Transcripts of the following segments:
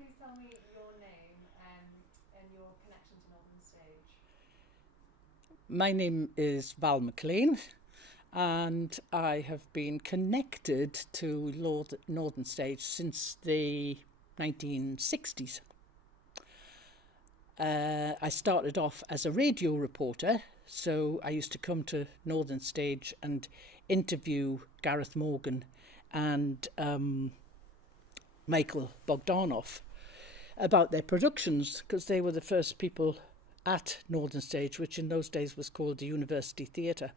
please tell me your name and your connection to Northern Stage? My name is Val Mclane, and I have been connected to Northern Stage since the 1960s. I started off as a radio reporter, so I used to come to Northern Stage and interview Gareth Morgan and Michael Bogdanov about their productions, because they were the first people at Northern Stage, which in those days was called the University Theatre.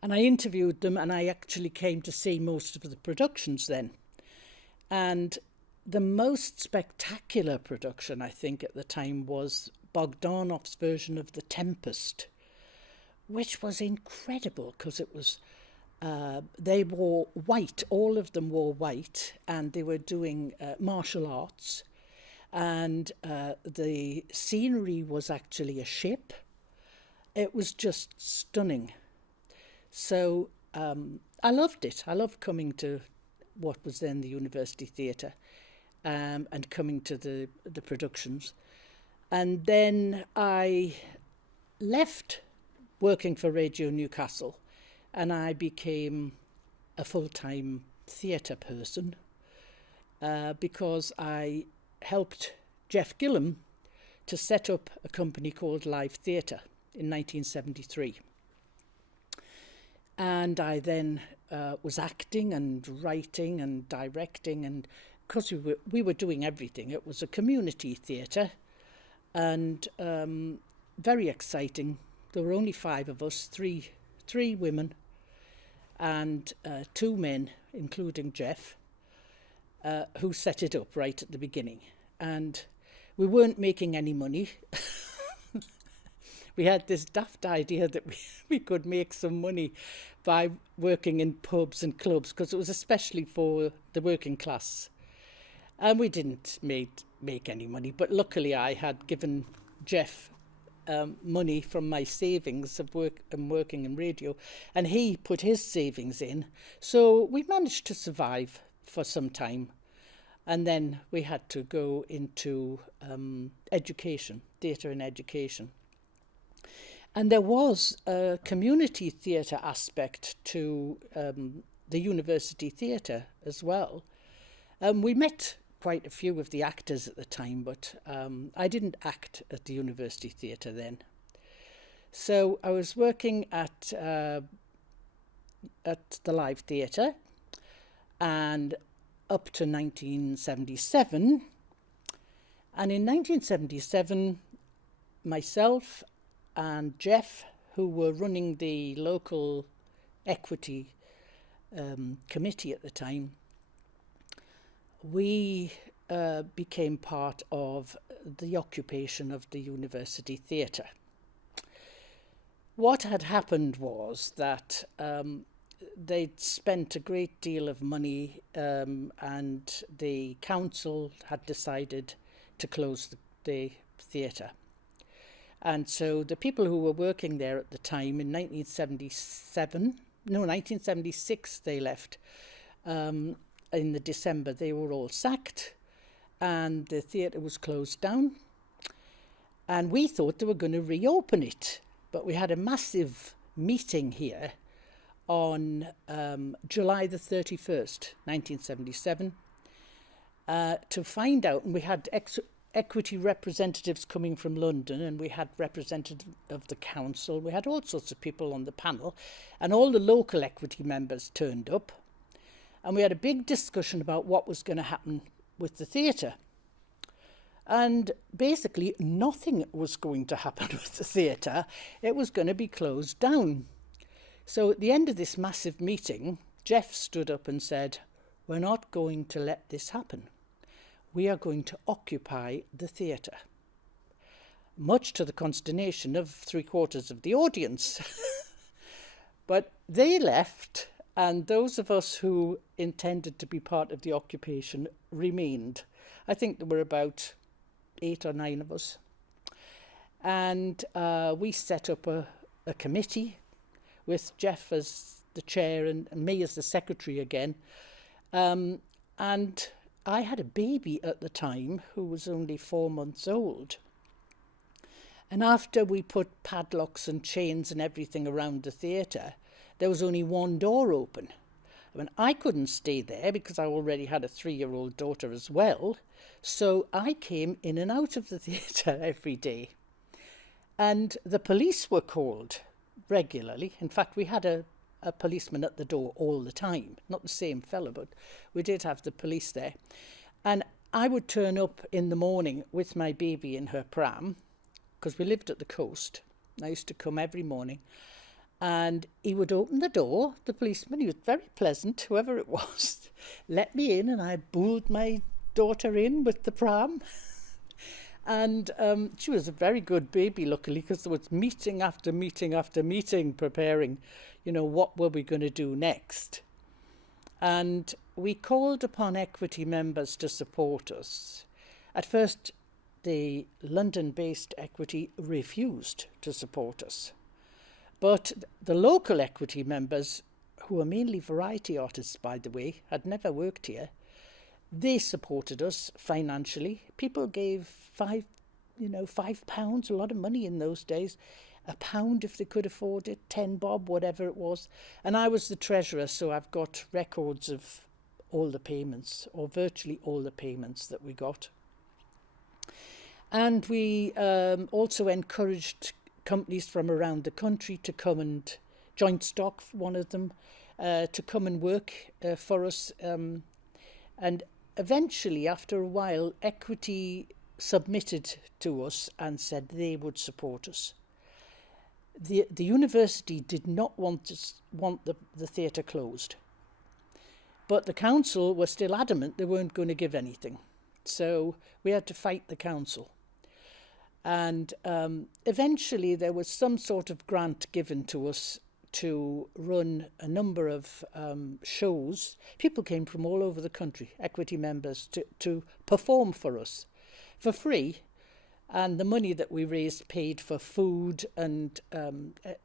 And I interviewed them, and I actually came to see most of the productions then. And the most spectacular production, I think, at the time was Bogdanov's version of The Tempest, which was incredible because it was they wore white, all of them wore white, and they were doing martial arts. And the scenery was actually a ship. It was just stunning. So I loved it. I loved coming to what was then the University Theatre and coming to the productions. And then I left working for Radio Newcastle and I became a full-time theatre person because I helped Jeff Gillam to set up a company called Live Theatre in 1973. And I then was acting and writing and directing, and because we were doing everything. It was a community theatre and very exciting. There were only 5 of us, three women and 2 men, including Jeff, who set it up right at the beginning. And we weren't making any money. We had this daft idea that we could make some money by working in pubs and clubs, because it was especially for the working class. And we didn't make any money, but luckily I had given Jeff money from my savings of working in radio, and he put his savings in. So we managed to survive for some time. And then we had to go into education, theatre and education. And there was a community theatre aspect to the University Theatre as well. We met quite a few of the actors at the time, but I didn't act at the University Theatre then. So I was working at the Live Theatre and up to 1977. And in 1977, myself and Jeff, who were running the local equity committee at the time, we became part of the occupation of the University Theatre. What had happened was that they'd spent a great deal of money and the council had decided to close the theatre. And so the people who were working there at the time in 1976 they left. In the December they were all sacked and the theatre was closed down. And we thought they were going to reopen it. But we had a massive meeting here on July the 31st, 1977, to find out, and we had equity representatives coming from London, and we had representatives of the council, we had all sorts of people on the panel, and all the local equity members turned up, and we had a big discussion about what was going to happen with the theatre. And basically nothing was going to happen with the theatre. It was going to be closed down. So at the end of this massive meeting, Jeff stood up and said, "We're not going to let this happen. We are going to occupy the theatre." Much to the consternation of 3/4 of the audience. But they left, and those of us who intended to be part of the occupation remained. I think there were about 8 or 9 of us. And we set up a committee with Jeff as the chair and me as the secretary again. And I had a baby at the time who was only 4 months old. And after we put padlocks and chains and everything around the theatre, there was only one door open. I mean, I couldn't stay there because I already had a 3-year-old daughter as well. So I came in and out of the theatre every day. And the police were called regularly. In fact, we had a policeman at the door all the time. Not the same fella, but we did have the police there. And I would turn up in the morning with my baby in her pram, because we lived at the coast. I used to come every morning. And he would open the door, the policeman, he was very pleasant, whoever it was, let me in, and I bulled my daughter in with the pram. And she was a very good baby, luckily, because there was meeting after meeting after meeting preparing, what were we going to do next. And we called upon Equity members to support us. At first, the London-based Equity refused to support us. But the local Equity members, who are mainly variety artists, by the way, had never worked here, they supported us financially. People gave £5, a lot of money in those days, £1 if they could afford it, 10 bob, whatever it was. And I was the treasurer, so I've got records of all the payments, or virtually all the payments that we got. And we also encouraged companies from around the country to come and, Joint Stock, one of them, to come and work for us. And eventually, after a while, Equity submitted to us and said they would support us. The university did not want the theatre closed. But the council were still adamant they weren't going to give anything. So we had to fight the council. And eventually there was some sort of grant given to us to run a number of shows. People came from all over the country, Equity members, to perform for us for free. And the money that we raised paid for food and,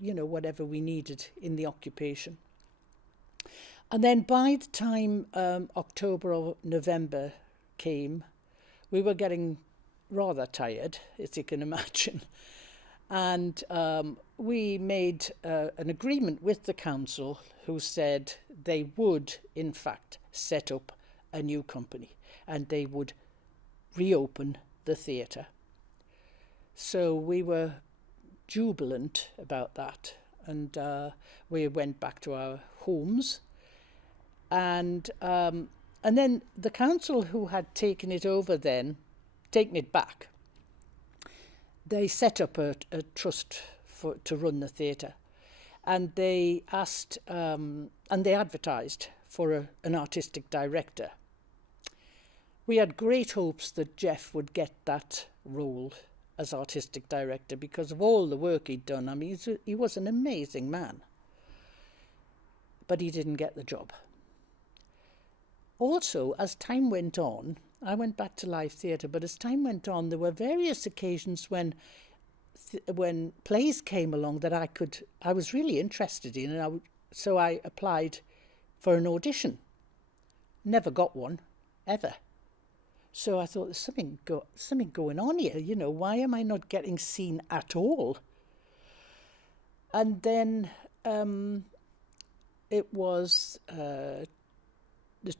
whatever we needed in the occupation. And then by the time October or November came, we were getting rather tired, as you can imagine. And we made an agreement with the council, who said they would, in fact, set up a new company and they would reopen the theatre. So we were jubilant about that, and we went back to our homes. And then the council who had taken it back, they set up a trust to run the theatre, and they asked and they advertised for an artistic director. We had great hopes that Jeff would get that role as artistic director because of all the work he'd done. I mean, he was an amazing man, but he didn't get the job. Also, as time went on, I went back to live theatre, but as time went on, there were various occasions when plays came along that I was really interested in, and so I applied for an audition. Never got one, ever. So I thought, there's something going on here, why am I not getting seen at all? And then it was the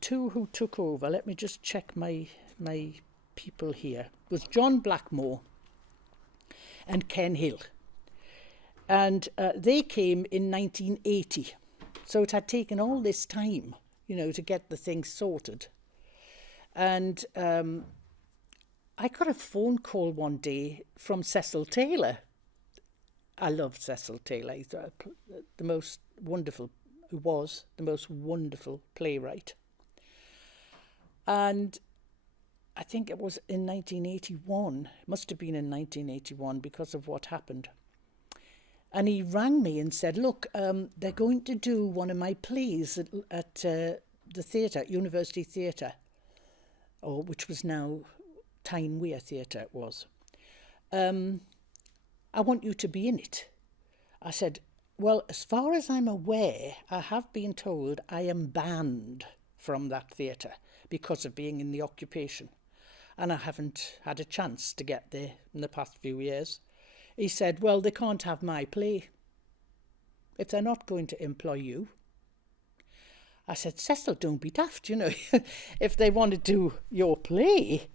two who took over. Let me just check my people here. It was John Blackmore and Ken Hill. And they came in 1980. So it had taken all this time, to get the thing sorted. And I got a phone call one day from Cecil Taylor. I loved Cecil Taylor. He's the most wonderful playwright. And I think it was in 1981. It must have been in 1981 because of what happened. And he rang me and said, look, they're going to do one of my plays at the theatre, University Theatre, which was now Tyne Weir Theatre it was. I want you to be in it. I said, well, as far as I'm aware, I have been told I am banned from that theatre because of being in the occupation. And I haven't had a chance to get there in the past few years. He said, well, they can't have my play if they're not going to employ you. I said, Cecil, don't be daft, you know. If they want to do your play,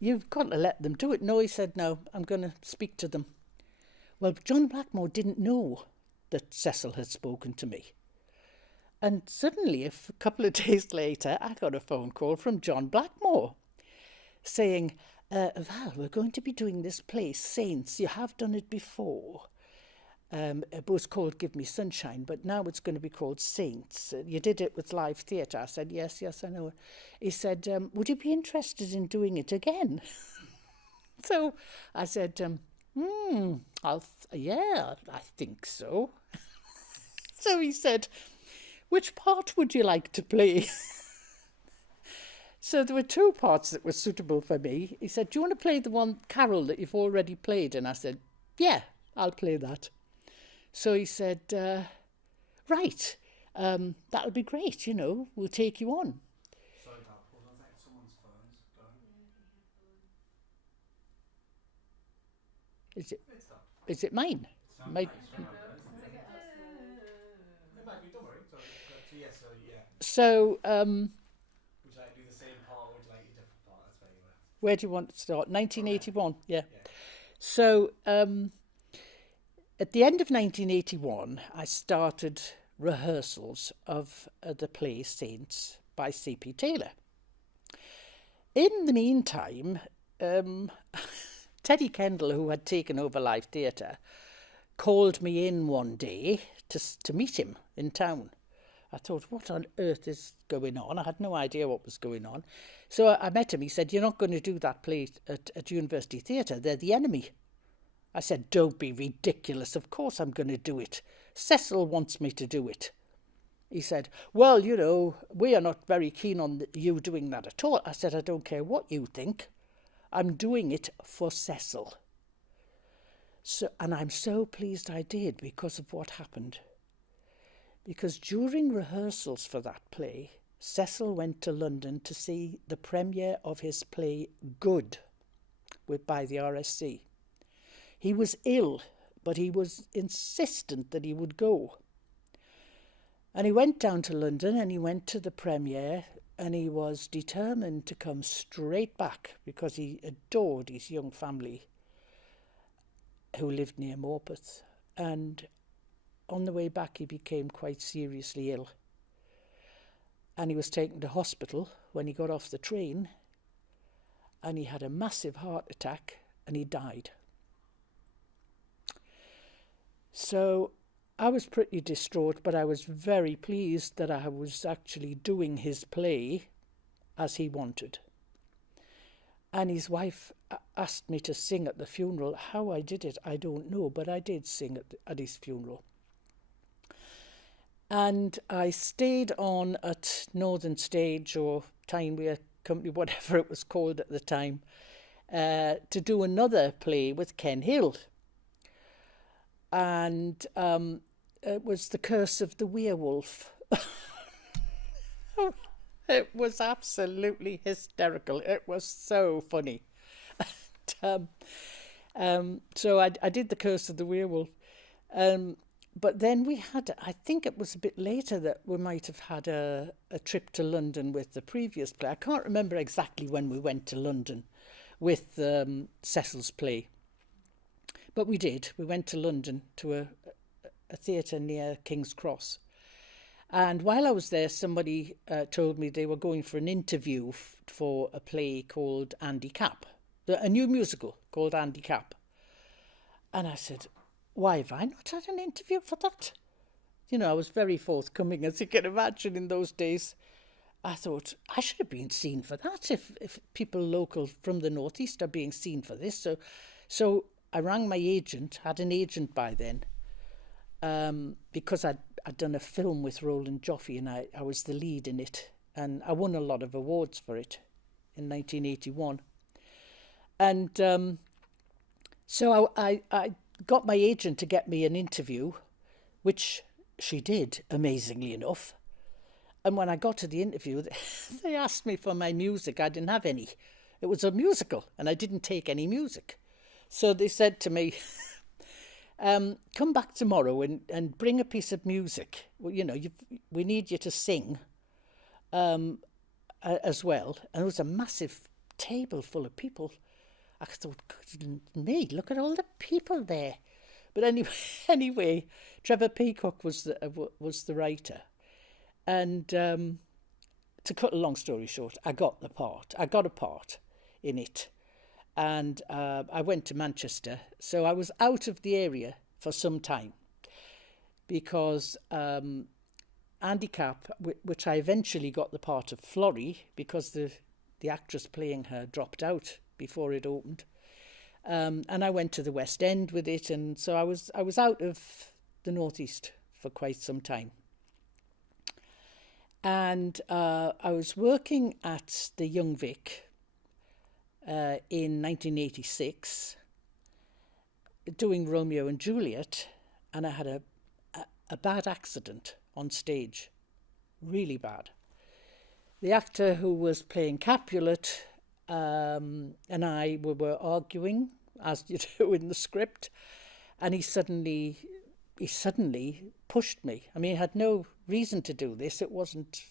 you've got to let them do it. No, he said, no, I'm going to speak to them. Well, John Blackmore didn't know that Cecil had spoken to me. And suddenly, a couple of days later, I got a phone call from John Blackmore saying, Val, we're going to be doing this play, Saints. You have done it before. It was called Give Me Sunshine, but now it's going to be called Saints. You did it with live theatre. I said, yes, I know. He said, would you be interested in doing it again? So I said, yeah, I think so. So he said, which part would you like to play? So there were two parts that were suitable for me. He said, do you want to play the one, Carol, that you've already played? And I said, yeah, I'll play that. So he said, right, that'll be great, you know, we'll take you on. Sorry, Val, hold on a second, someone's phone's going. Is it mine? It might be, don't worry. So, would you like to do the same part or would you like a different part? That's where you were. Where do you want to start? 1981, yeah. So, at the end of 1981, I started rehearsals of the play Saints by C.P. Taylor. In the meantime, Teddy Kendall, who had taken over live theatre, called me in one day to meet him in town. I thought, what on earth is going on? I had no idea what was going on. So I met him. He said, you're not going to do that play at University Theatre. They're the enemy. I said, don't be ridiculous. Of course I'm going to do it. Cecil wants me to do it. He said, well, you know, we are not very keen on you doing that at all. I said, I don't care what you think. I'm doing it for Cecil. So, and I'm so pleased I did because of what happened. Because during rehearsals for that play, Cecil went to London to see the premiere of his play Good by the RSC. He was ill, but he was insistent that he would go. And he went down to London and he went to the premiere and he was determined to come straight back because he adored his young family who lived near Morpeth. And on the way back, he became quite seriously ill. And he was taken to hospital when he got off the train and he had a massive heart attack and he died. So I was pretty distraught, but I was very pleased that I was actually doing his play as he wanted. And his wife asked me to sing at the funeral. How I did it, I don't know, but I did sing at his funeral. And I stayed on at Northern Stage or Tyneweir Company, whatever it was called at the time, to do another play with Ken Hill. And it was The Curse of the Werewolf. It was absolutely hysterical. It was so funny. So I did The Curse of the Werewolf. But then we had, I think it was a bit later that we might have had a trip to London with the previous play. I can't remember exactly when we went to London with Cecil's play. But we did. We went to London to a theatre near King's Cross. And while I was there, somebody told me they were going for an interview for a play called Andy Capp, a new musical called Andy Capp. And I said, why have I not had an interview for that? You know, I was very forthcoming, as you can imagine, in those days. I thought, I should have been seen for that if people local from the northeast are being seen for this. So I rang my agent, had an agent by then, because I'd done a film with Roland Joffe and I was the lead in it. And I won a lot of awards for it in 1981. And so I got my agent to get me an interview, which she did, amazingly enough. And when I got to the interview, they asked me for my music. I didn't have any. It was a musical, and I didn't take any music. So they said to me, come back tomorrow and bring a piece of music. Well, you know, we need you to sing as well. And it was a massive table full of people. I thought, goodness me, look at all the people there. But anyway, Trevor Peacock was the writer. And to cut a long story short, I got the part. I got a part in it. And I went to Manchester. So I was out of the area for some time because Andy Capp, which I eventually got the part of Florrie because the actress playing her dropped out before it opened. And I went to the West End with it, and so I was out of the Northeast for quite some time. And I was working at the Young Vic in 1986, doing Romeo and Juliet, and I had a bad accident on stage, really bad. The actor who was playing Capulet and I were arguing, as you do in the script, and he suddenly pushed me. I mean, he had no reason to do this. It wasn't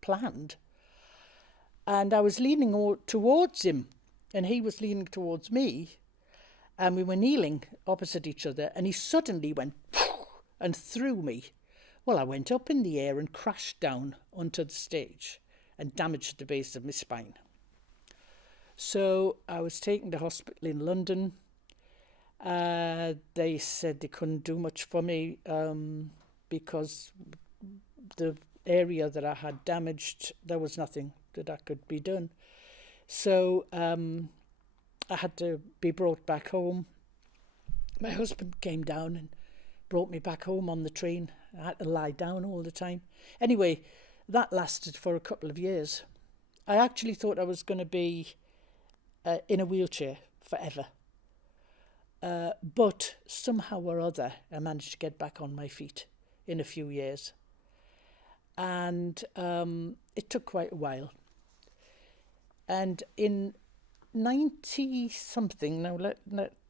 planned. And I was leaning towards him, and he was leaning towards me, and we were kneeling opposite each other, and he suddenly went and threw me. Well, I went up in the air and crashed down onto the stage and damaged the base of my spine. So I was taken to hospital in London. They said they couldn't do much for me because the area that I had damaged, there was nothing that could be done. So I had to be brought back home. My husband came down and brought me back home on the train. I had to lie down all the time. Anyway, that lasted for a couple of years. I actually thought I was going to be in a wheelchair forever. But somehow or other, I managed to get back on my feet in a few years. And it took quite a while. And in 90-something, now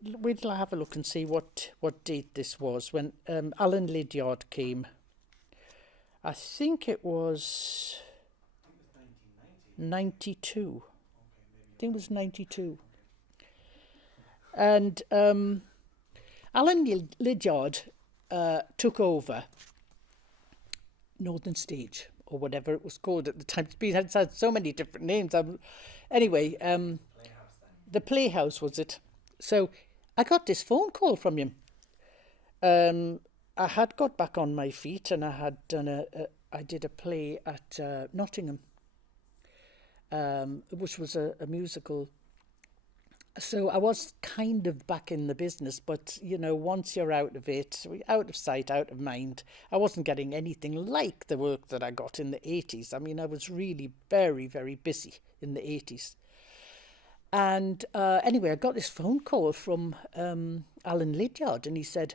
wait till I have a look and see what date this was, when Alan Lydiard came. I think it was 92. I think it was 92. And Alan Lydiard took over Northern Stage, or whatever it was called at the time. It had so many different names. Anyway, the Playhouse was it. So I got this phone call from him. I had got back on my feet, and I had done I did a play at Nottingham, which was a musical. So I was kind of back in the business, but, you know, once you're out of it, out of sight, out of mind, I wasn't getting anything like the work that I got in the 80s. I mean, I was really very, very busy in the 80s. And anyway, I got this phone call from Alan Lydiard, and he said,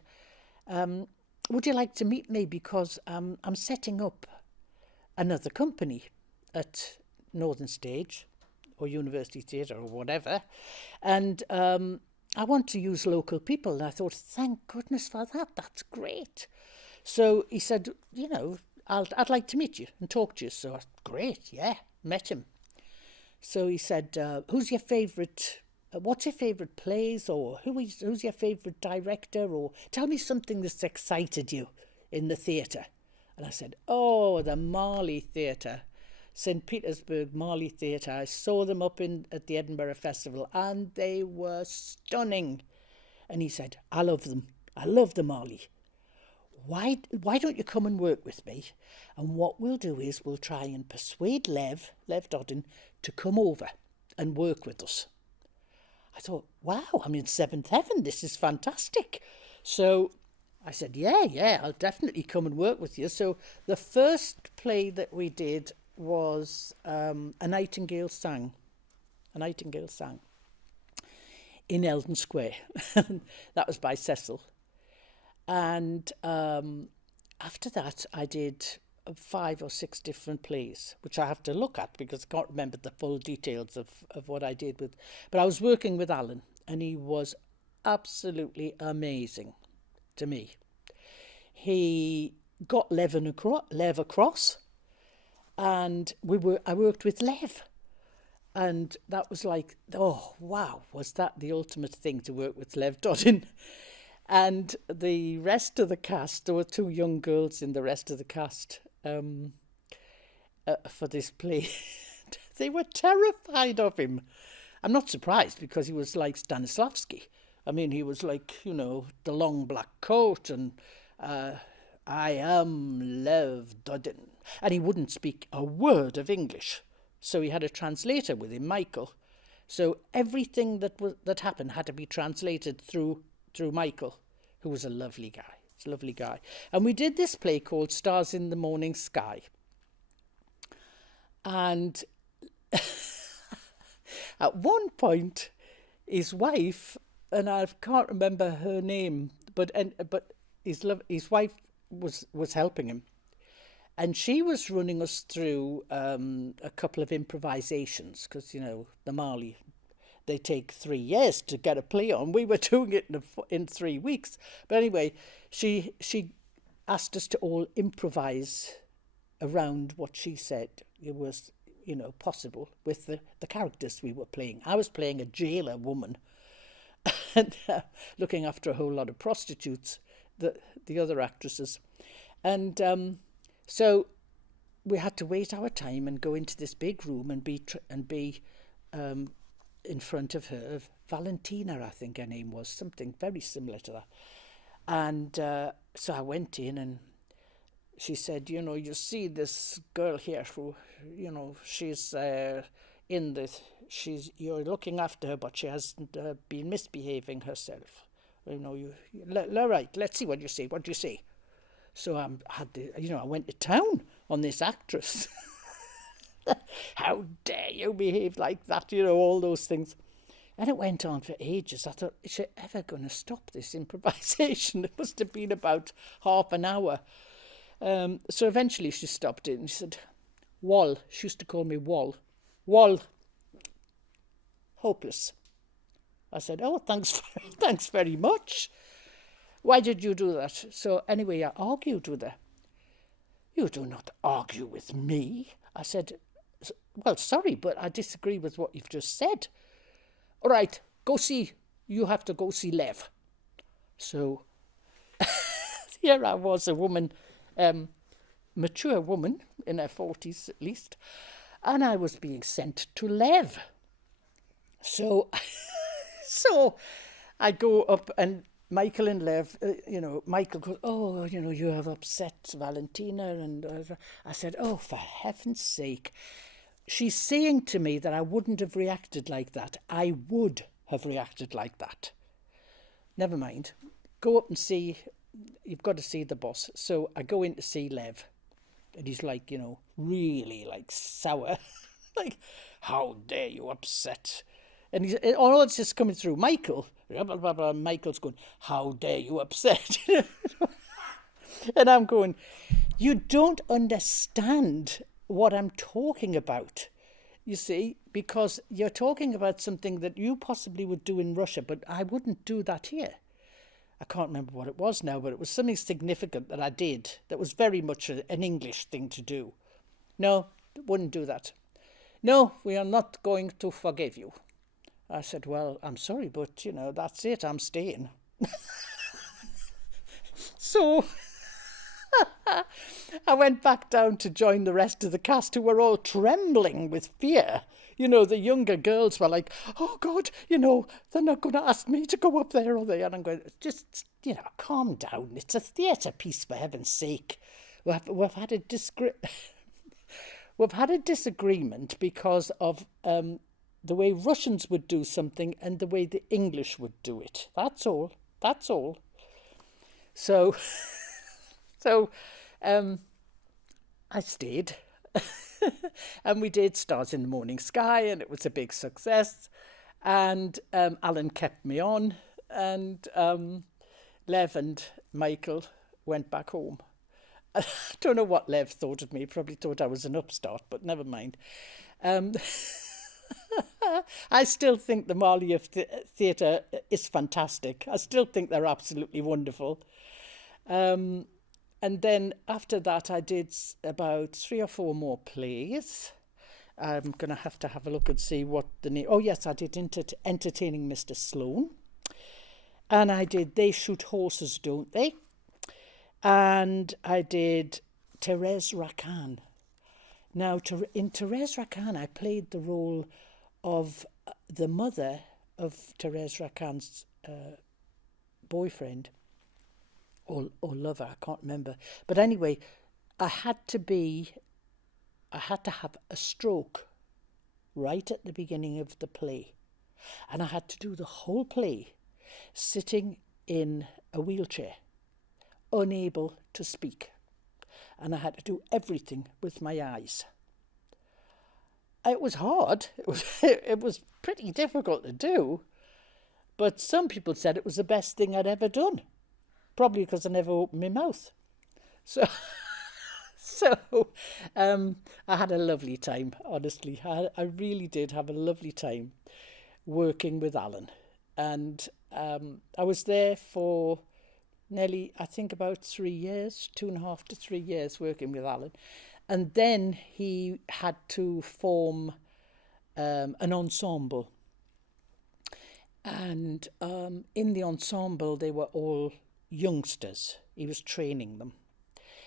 would you like to meet me, because I'm setting up another company at Northern Stage or University Theatre or whatever, and I want to use local people. And I thought, thank goodness for that, that's great. So he said, you know, I'd like to meet you and talk to you. So I said, great, yeah, met him. So he said, who's your favourite, what's your favourite plays, or who's your favourite director, or tell me something that's excited you in the theatre. And I said, oh, the Marley Theatre. St. Petersburg Marley Theatre. I saw them up at the Edinburgh Festival, and they were stunning. And he said, I love them. I love the Marley. Why don't you come and work with me? And what we'll do is we'll try and persuade Lev Dodden, to come over and work with us. I thought, wow, I'm in seventh heaven. This is fantastic. So I said, yeah, I'll definitely come and work with you. So the first play that we did was A Nightingale Sang in Eldon Square. That was by Cecil. And after that, I did 5 or 6 different plays, which I have to look at because I can't remember the full details of what I did with. But I was working with Alan, and he was absolutely amazing to me. He got Lev across, and I worked with Lev. And that was like, oh, wow, was that the ultimate thing to work with Lev Dodin? And the rest of the cast, there were 2 young girls in the rest of the cast for this play. They were terrified of him. I'm not surprised because he was like Stanislavski. I mean, he was like, the long black coat and I am Lev Dodin. And he wouldn't speak a word of English. So he had a translator with him, Michael. So everything that happened had to be translated through Michael, who was a lovely guy. It's a lovely guy. And we did this play called Stars in the Morning Sky. And at one point, his wife, and I can't remember her name, but his wife was helping him. And she was running us through a couple of improvisations because, the Mali, they take 3 years to get a play on. We were doing it in 3 weeks. But anyway, she asked us to all improvise around what she said it was, possible with the characters we were playing. I was playing a jailer woman and looking after a whole lot of prostitutes, the other actresses. And so we had to wait our time and go into this big room and be in front of her. Valentina, I think her name was, something very similar to that. And so I went in and she said, you see this girl here who, she's you're looking after her, but she hasn't been misbehaving herself. Right, let's see what you say. What do you say? So I went to town on this actress. How dare you behave like that? All those things. And it went on for ages. I thought, is she ever going to stop this improvisation? It must have been about half an hour. So eventually she stopped it and she said, Wall. She used to call me Wall. Wall. Hopeless. I said, oh, thanks very much. Why did you do that? So anyway, I argued with her. You do not argue with me. I said, well, sorry, but I disagree with what you've just said. All right, you have to go see Lev. So here I was, a woman, mature woman, in her 40s at least, and I was being sent to Lev. So I go up and Michael and Lev, Michael goes, oh, you have upset Valentina. And I said, oh, for heaven's sake. She's saying to me that I wouldn't have reacted like that. I would have reacted like that. Never mind. Go up and see, you've got to see the boss. So I go in to see Lev. And he's like, really like sour. Like, how dare you upset? And all it's just coming through. Michael, blah, blah, blah, Michael's going, how dare you upset? And I'm going, you don't understand what I'm talking about, you see, because you're talking about something that you possibly would do in Russia, but I wouldn't do that here. I can't remember what it was now, but it was something significant that I did that was very much an English thing to do. No, wouldn't do that. No, we are not going to forgive you. I said, well, I'm sorry, but, that's it. I'm staying. So I went back down to join the rest of the cast who were all trembling with fear. The younger girls were like, oh, God, they're not going to ask me to go up there, are they? And I'm going, just, calm down. It's a theatre piece, for heaven's sake. We've had a disagreement because of the way Russians would do something and the way the English would do it. That's all. So I stayed. And we did Stars in the Morning Sky, and it was a big success. And Alan kept me on, and Lev and Michael went back home. I don't know what Lev thought of me. Probably thought I was an upstart, but never mind. Um, I still think the Marley of Theatre is fantastic. I still think they're absolutely wonderful. And then after that, I did about 3 or 4 more plays. I'm going to have a look and see what the name... Oh, yes, I did Entertaining Mr. Sloane. And I did They Shoot Horses, Don't They? And I did Thérèse Racan. Now, in Thérèse Racan, I played the role of the mother of Thérèse Racan's boyfriend or lover, I can't remember. But anyway, I had to have a stroke right at the beginning of the play. And I had to do the whole play sitting in a wheelchair, unable to speak. And I had to do everything with my eyes. It was hard. It was pretty difficult to do. But some people said it was the best thing I'd ever done. Probably because I never opened my mouth. So, I had a lovely time, honestly. I really did have a lovely time working with Alan. And I was there for nearly, I think, about 3 years, 2.5 to 3 years working with Alan. And then he had to form an ensemble. And in the ensemble, they were all youngsters. He was training them.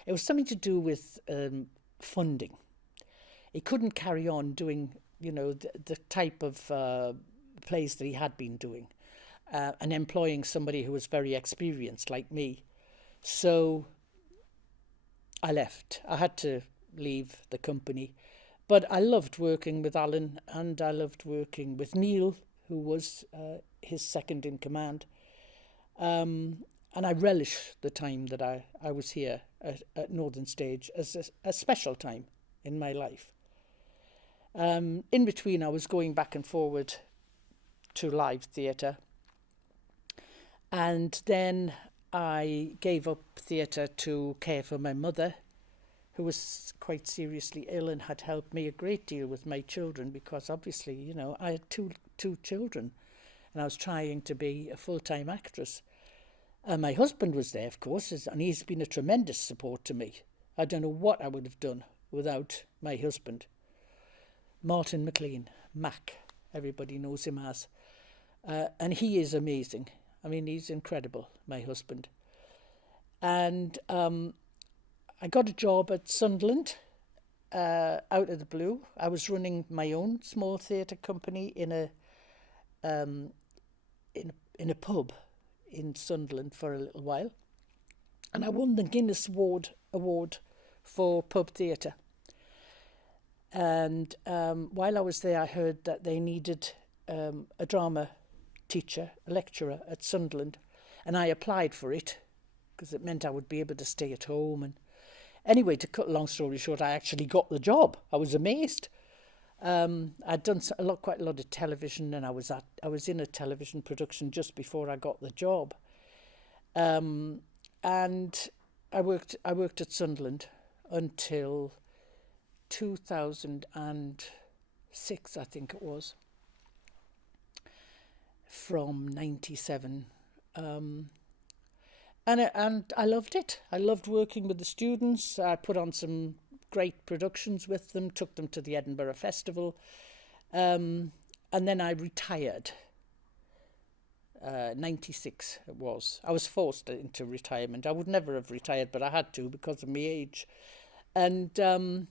It was something to do with funding. He couldn't carry on doing, the type of plays that he had been doing and employing somebody who was very experienced like me. So I left. I had to leave the company. But I loved working with Alan, and I loved working with Neil, who was his second in command. And I relish the time that I was here at Northern Stage as a special time in my life. In between, I was going back and forward to live theatre. And then I gave up theatre to care for my mother, who was quite seriously ill and had helped me a great deal with my children, because obviously, I had two children and I was trying to be a full-time actress. And my husband was there, of course, and he's been a tremendous support to me. I don't know what I would have done without my husband. Martin Mclane, Mac, everybody knows him as. And he is amazing. I mean, he's incredible, my husband. And I got a job at Sunderland out of the blue. I was running my own small theatre company in a pub in Sunderland for a little while. And I won the Guinness Award for pub theatre. And while I was there, I heard that they needed a drama teacher, a lecturer at Sunderland. And I applied for it because it meant I would be able to stay at home. And anyway, to cut a long story short, I actually got the job. I was amazed. I'd done quite a lot of television, and I was in a television production just before I got the job. And I worked at Sunderland until 2006, I think it was, from 97. And I loved it. I loved working with the students. I put on some great productions with them, took them to the Edinburgh Festival. And then I retired. 96 it was. I was forced into retirement. I would never have retired, but I had to because of my age. And then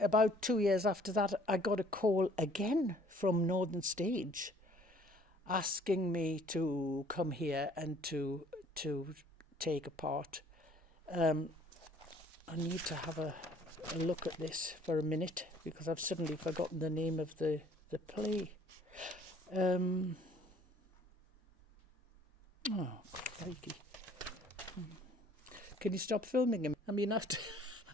about 2 years after that, I got a call again from Northern Stage asking me to come here and to take a part. I need to have a look at this for a minute because I've suddenly forgotten the name of the play. Oh, crikey. Can you stop filming him? I mean,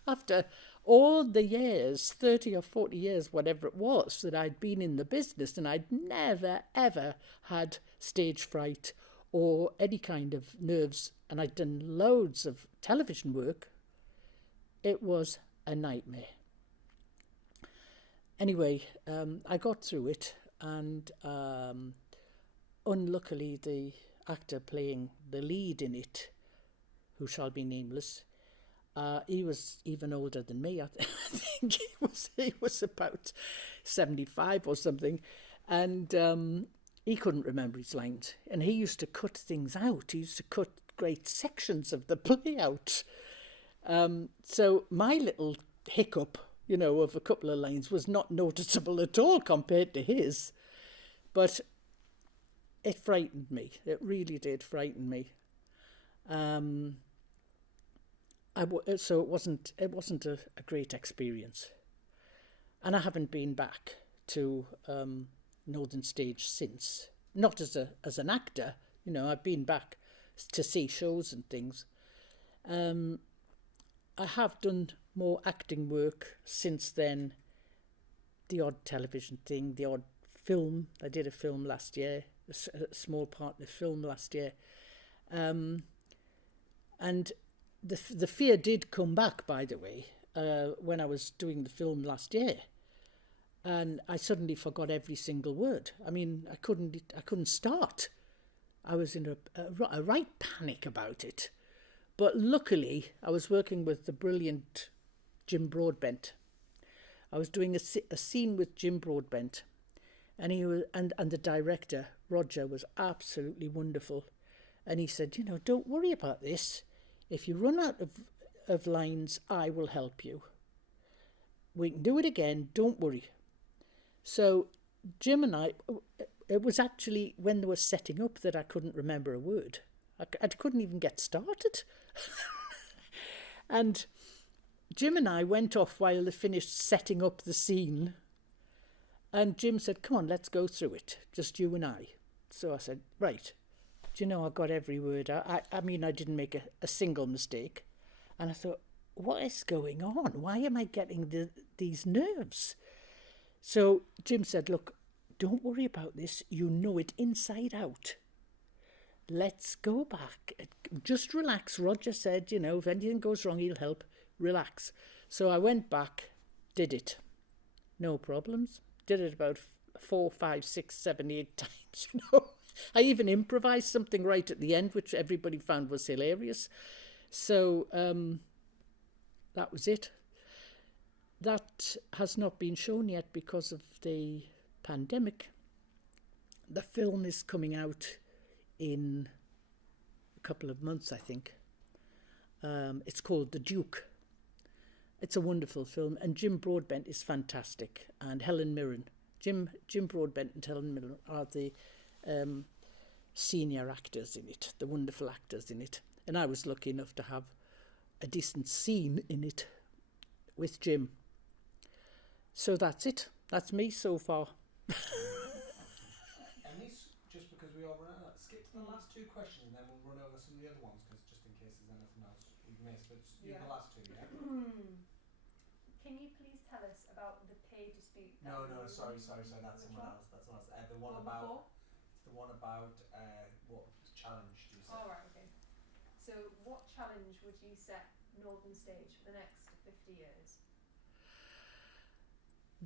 after all the years, 30 or 40 years, whatever it was, that I'd been in the business, and I'd never, ever had stage fright or any kind of nerves, and I'd done loads of television work, it was a nightmare. Anyway, I got through it, and unluckily the actor playing the lead in it, who shall be nameless, he was even older than me. I think he was about 75 or something, and he couldn't remember his lines, and he used to cut things out. He used to cut great sections of the play out. So my little hiccup, of a couple of lines was not noticeable at all compared to his, but it frightened me. It really did frighten me. So it wasn't a great experience, and I haven't been back to Northern Stage since. Not as an actor, I've been back to see shows and things. I have done more acting work since then. The odd television thing, the odd film. I did a film last year, a small part in a film last year, and the fear did come back, by the way, when I was doing the film last year, and I suddenly forgot every single word. I mean, I couldn't start. I was in a right panic about it. But luckily, I was working with the brilliant Jim Broadbent. I was doing a scene with Jim Broadbent, and he was and the director Roger was absolutely wonderful, and he said, don't worry about this. If you run out of lines, I will help you. We can do it again. Don't worry. So Jim and I, it was actually when they were setting up that I couldn't remember a word. I couldn't even get started. And Jim and I went off while they finished setting up the scene. And Jim said, come on, let's go through it. Just you and I. So I said, right. Do you know, I got every word. I mean, I didn't make a single mistake. And I thought, what is going on? Why am I getting these nerves? So Jim said, look, don't worry about this. You know it inside out. Let's go back. Just relax. Roger said, if anything goes wrong, he'll help. Relax. So I went back, did it. No problems. Did it about 4, 5, 6, 7, 8 times, I even improvised something right at the end, which everybody found was hilarious. So that was it. That has not been shown yet because of the pandemic. The film is coming out in a couple of months, I think. It's called The Duke. It's a wonderful film, and Jim Broadbent is fantastic, and Helen Mirren. Jim Broadbent and Helen Mirren are the senior actors in it, the wonderful actors in it. And I was lucky enough to have a decent scene in it with Jim. So that's it. That's me so far. Emily, just because we all run out, skip to the last 2 questions and then we'll run over some of the other ones, because just in case there's anything else we've missed. But the last 2, yeah? Can you please tell us about the pay dispute? No, sorry. That's someone else. That's someone else. The one about. It's the one about what challenge do you set? Oh, right, okay. So, what challenge would you set Northern Stage for the next 50 years?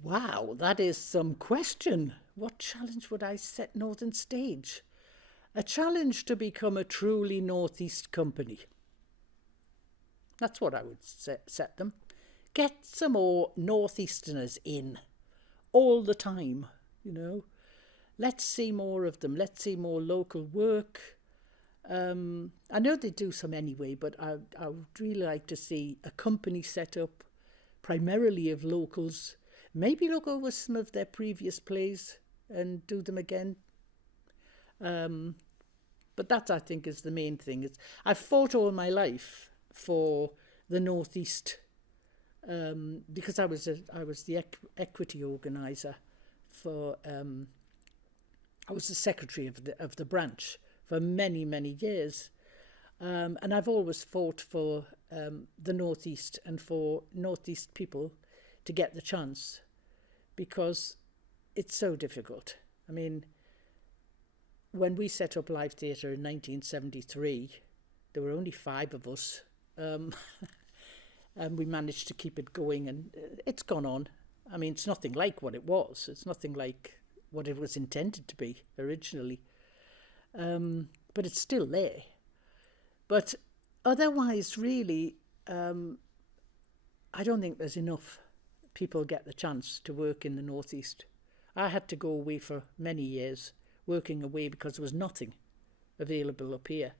Wow, that is some question. What challenge would I set Northern Stage? A challenge to become a truly Northeast company. That's what I would set them. Get some more Northeasterners in all the time, Let's see more of them. Let's see more local work. I know they do some anyway, but I would really like to see a company set up primarily of locals. Maybe look over some of their previous plays and do them again. But that, I think, is the main thing. I've fought all my life for the Northeast because I was the equity organizer for. I was the secretary of the branch for many, many years, and I've always fought for the Northeast and for Northeast people to get the chance, because it's so difficult. I mean, when we set up Live Theatre in 1973, there were only 5 of us, and we managed to keep it going, and it's gone on. I mean, it's nothing like what it was. It's nothing like what it was intended to be originally, but it's still there. But otherwise, really, I don't think there's enough people get the chance to work in the Northeast. I had to go away for many years, working away because there was nothing available up here.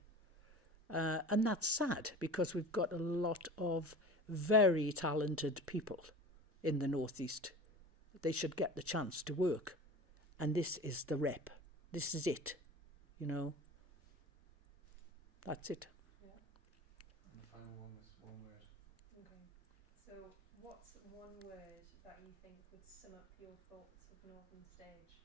And that's sad, because we've got a lot of very talented people in the Northeast. They should get the chance to work. And this is the rep. This is it, you know. That's it. Yeah. And the final one was one word. Okay. So, what's one word that you think would sum up your thoughts of Northern Stage?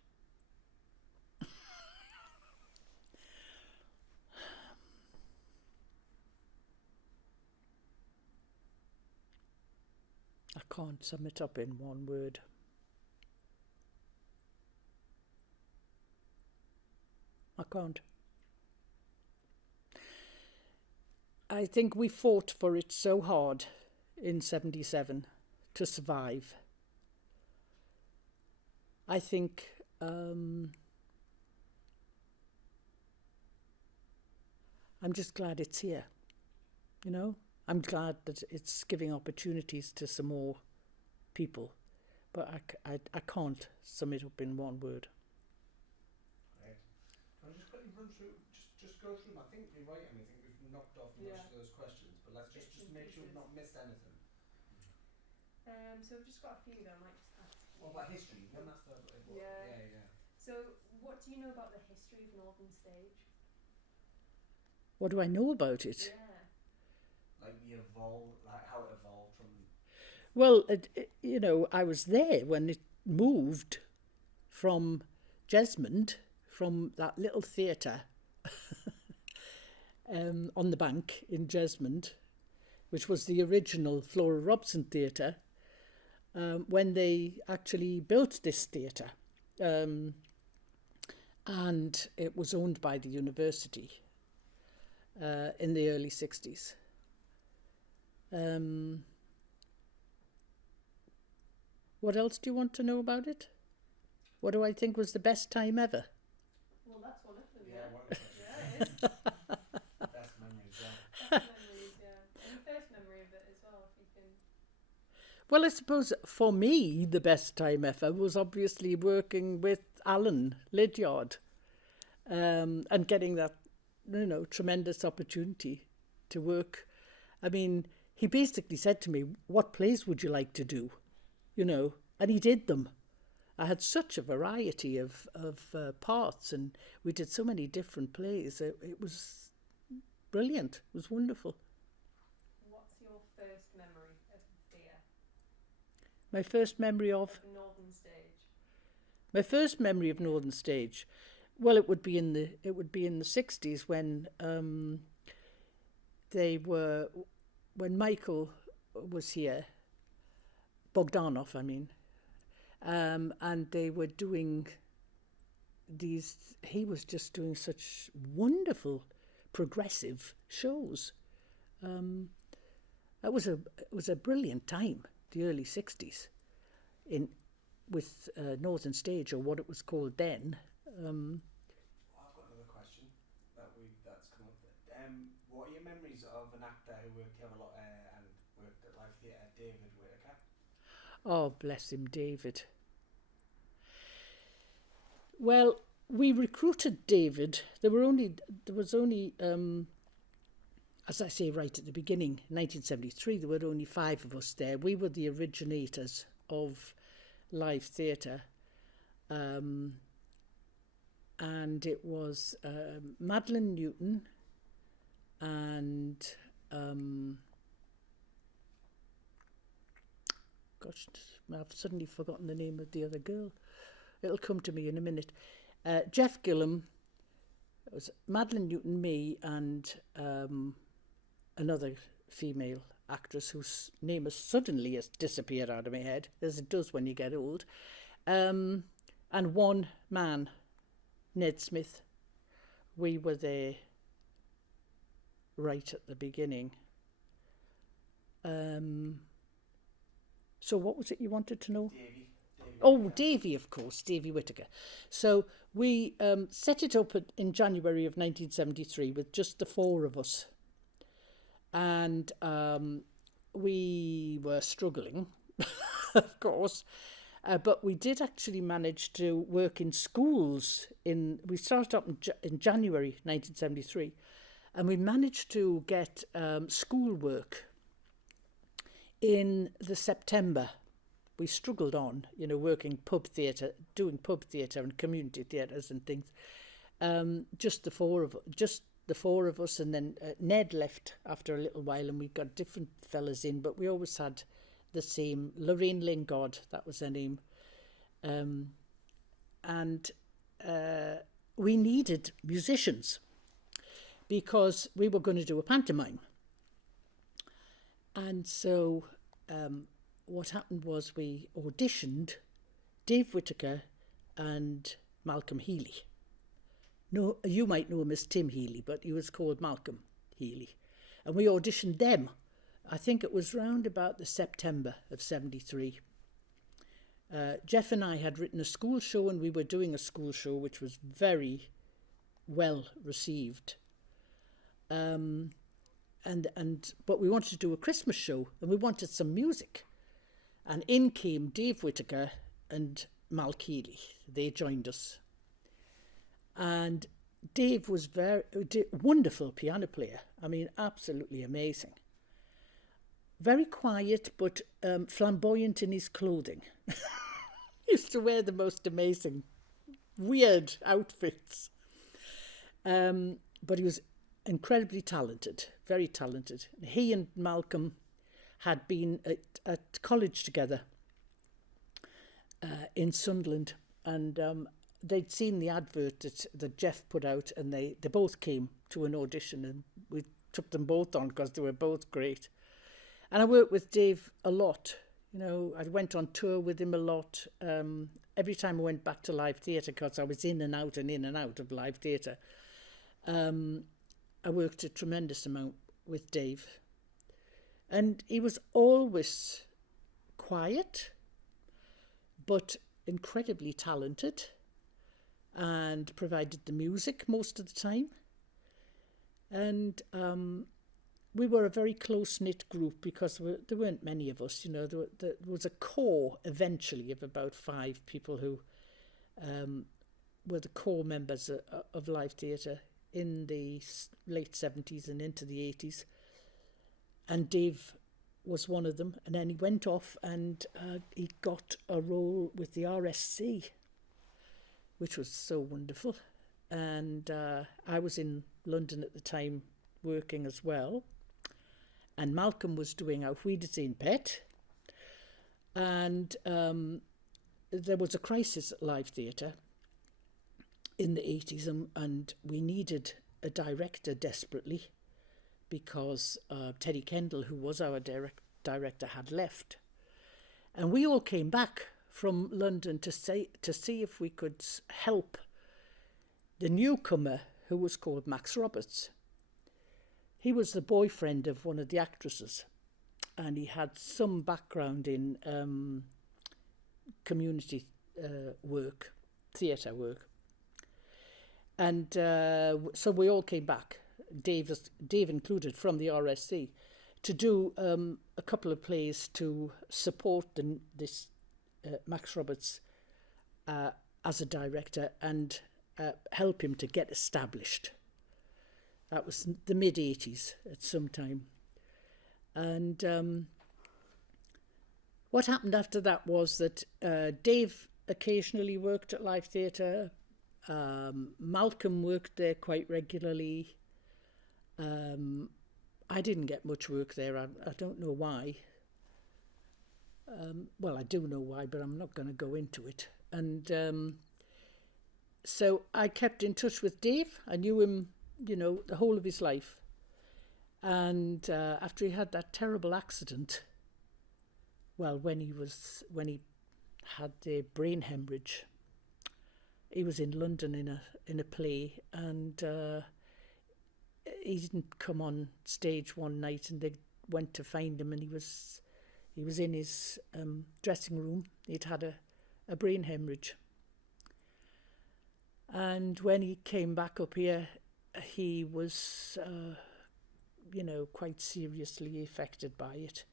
I can't sum it up in one word. I can't. I think we fought for it so hard in 77 to survive. I think I'm just glad it's here, you know. I'm glad that it's giving opportunities to some more people, but I can't sum it up in one word. Right. I'll just quickly run through, just go through them. I think you're right, Emily. I think we've knocked off most of those questions, but let's just make sure we've not missed anything. So we've just got a few that I might just ask you. What about history? When that's the yeah. So, what do you know about the history of Northern Stage? What do I know about it? Yeah. Like how it evolved from. Well, you know, I was there when it moved from Jesmond, from that little theatre on the bank in Jesmond, which was the original Flora Robson Theatre, when they actually built this theatre. And it was owned by the university in the early 60s. What else do you want to know about it? What do I think was the best time ever? Well, that's one of them. Yeah, one of them. Yeah, it is. Best memories, yeah. Best memories, yeah. And the first memory of it as well, if you can. Well, I suppose for me, the best time ever was obviously working with Alan Lydiard, and getting that, you know, tremendous opportunity to work. I mean, he basically said to me, what plays would you like to do? You know, and he did them. I had such a variety of parts, and we did so many different plays. It was brilliant. It was wonderful. What's your first memory of theatre? My first memory of Northern Stage. My first memory of Northern Stage, well, it would be in the 60s when when Michael was here, Bogdanov, I mean, and they were doing these. He was just doing such wonderful, progressive shows. It was a brilliant time, the early 60s, with Northern Stage, or what it was called then. I've got another question that's come up. What are your memories of an actor who worked here a lot and worked at Live Theatre, David Whitaker? Oh, bless him, David. Well, we recruited David. There was only, as I say right at the beginning, 1973, there were only 5 of us there. We were the originators of Live Theatre. And it was Madeleine Newton and gosh, I've suddenly forgotten the name of the other girl. It'll come to me in a minute. Jeff Gillum. It was Madeleine Newton, me, and another female actress whose name has suddenly disappeared out of my head, as it does when you get old. And one man, Ned Smith. we were there right at the beginning. So what was it you wanted to know? Davy. Oh, Davy, of course, Davy Whittaker. So we set it up in January of 1973 with just the four of us. And we were struggling, of course. But we did actually manage to work in schools. We started up in January 1973. And we managed to get school work in the September. We struggled on, working pub theatre, doing pub theatre and community theatres and things. Just the four of us, and then Ned left after a little while, and we got different fellas in, but we always had the same. Lorraine Lingard, that was her name, and we needed musicians because we were going to do a pantomime. And so what happened was we auditioned Dave Whittaker and Malcolm Healy. No, you might know him as Tim Healy, but he was called Malcolm Healy. And we auditioned them. I think it was round about the September of 73. Jeff and I had written a school show, and we were doing a school show which was very well received. But we wanted to do a Christmas show, and we wanted some music. And in came Dave Whittaker and Mal Keeley. They joined us. And Dave was wonderful piano player. I mean, absolutely amazing. Very quiet, but flamboyant in his clothing. Used to wear the most amazing, weird outfits. But he was incredibly talented, very talented. He and Malcolm had been at college together in Sunderland, and they'd seen the advert that Jeff put out, and they both came to an audition, and we took them both on because they were both great. And I worked with Dave a lot. I went on tour with him a lot. Every time I went back to live theatre, because I was in and out of live theatre, I worked a tremendous amount with Dave. And he was always quiet, but incredibly talented, and provided the music most of the time. And we were a very close-knit group because there weren't many of us. There was a core eventually of about 5 people who were the core members of live theatre in the late 70s and into the 80s. And Dave was one of them. And then he went off and he got a role with the RSC, which was so wonderful. And I was in London at the time working as well. And Malcolm was doing Auf Wiedersehen Pet. And there was a crisis at live theatre in the 80s, and we needed a director desperately because Teddy Kendall, who was our director, had left. And we all came back from London to see if we could help the newcomer, who was called Max Roberts. He was the boyfriend of one of the actresses, and he had some background in community work, theatre work. And so we all came back, Dave included, from the RSC, to do a couple of plays to support this Max Roberts as a director and help him to get established. That was the mid-80s at some time. And what happened after that was that Dave occasionally worked at live theatre. Malcolm worked there quite regularly. I didn't get much work there. I don't know why. Well, I do know why, but I'm not going to go into it. And so I kept in touch with Dave. I knew him, the whole of his life. And after he had that terrible accident, well, when he had the brain hemorrhage, he was in London in a play, and he didn't come on stage one night, and they went to find him, and he was in his dressing room. He'd had a brain hemorrhage. And when he came back up here, he was, quite seriously affected by it.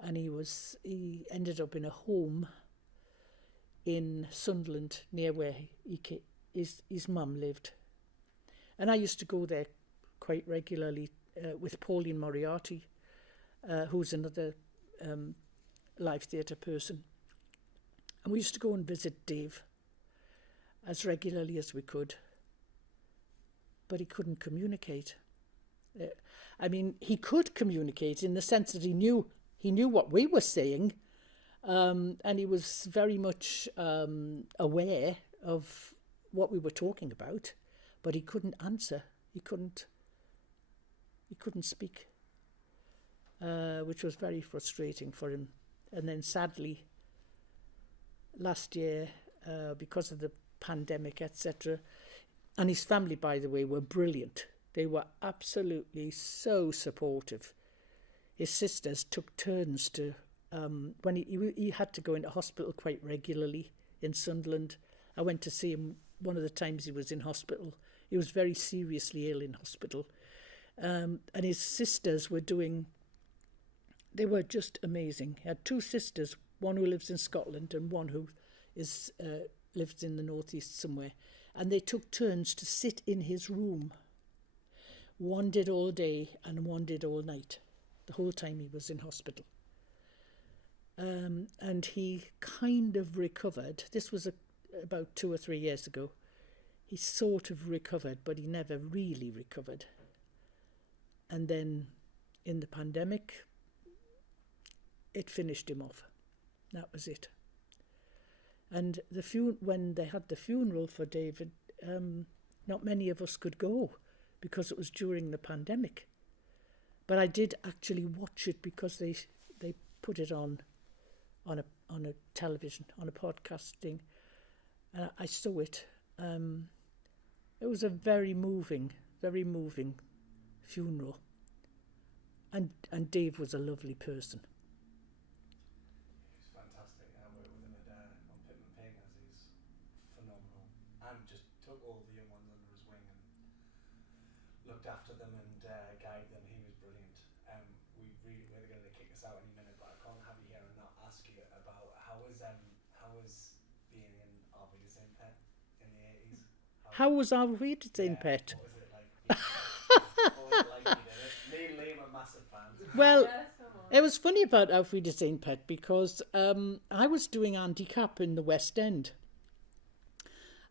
And he ended up in a home in Sunderland, near where his mum lived. And I used to go there quite regularly with Pauline Moriarty, who's another live theatre person. And we used to go and visit Dave as regularly as we could. But he couldn't communicate. He could communicate in the sense that he knew what we were saying, and he was very much aware of what we were talking about, but he couldn't answer. He couldn't speak, which was very frustrating for him. And then sadly, last year, because of the pandemic, etc., and his family, by the way, were brilliant. They were absolutely so supportive. His sisters took turns to, when he had to go into hospital quite regularly in Sunderland. I went to see him one of the times he was in hospital. He was very seriously ill in hospital. And his sisters they were just amazing. He had two sisters, one who lives in Scotland and one who lives in the northeast somewhere. And they took turns to sit in his room. One did all day and one did all night, the whole time he was in hospital. And he kind of recovered. This was about 2 or 3 years ago. He sort of recovered, but he never really recovered. And then in the pandemic, it finished him off. That was it. And when they had the funeral for David, not many of us could go because it was during the pandemic. But I did actually watch it because they put it on a television, on a podcast thing. I saw it. It was a very moving funeral. And Dave was a lovely person. He's fantastic. I worked with him on Pittman Ping, as he's phenomenal, and just took all the young ones under his wing and looked after them and guided them. He was brilliant. We're going to kick this out any minute, but I can't have you here and not ask you about how was being in Arvid St. Pet in the 80s. How was Arvid St. Pet? What was it like? What was it like? Me and Liam are massive fans. Well, it was funny about Auf Wiedersehen Pet because I was doing handicap in the West End.